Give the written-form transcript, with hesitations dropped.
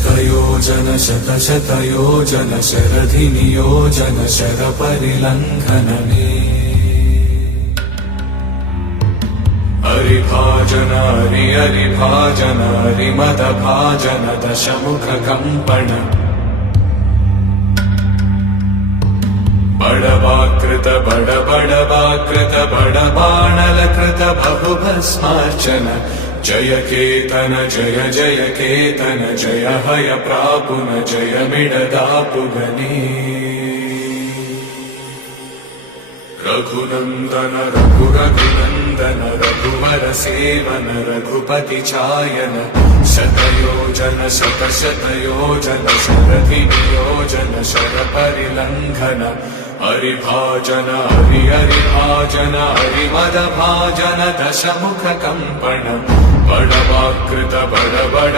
शतयोजन शतशतयोजन शरधिनियोजन शरपरिलङ्घनने हरिभाजन हरिभाजन हरिमदभाजन दशमुखकम्पण बडवाकृत बडबडवाकृत बडबाणलकृत बहुभस्मार्चन जय केतन जय जय केतन जय हय प्रापुन जय मिडदापुगने रघुनन्दन रघुरघुनन्दन रघुवर सेवन रघुपति चायन शतयोजन शतशतयोजन शरधिनियोजन शरपरिलङ्घन हरिभाजन हरिभाजन हरिमदभाजन दशमुखकम्पण बडवाकृत बडबड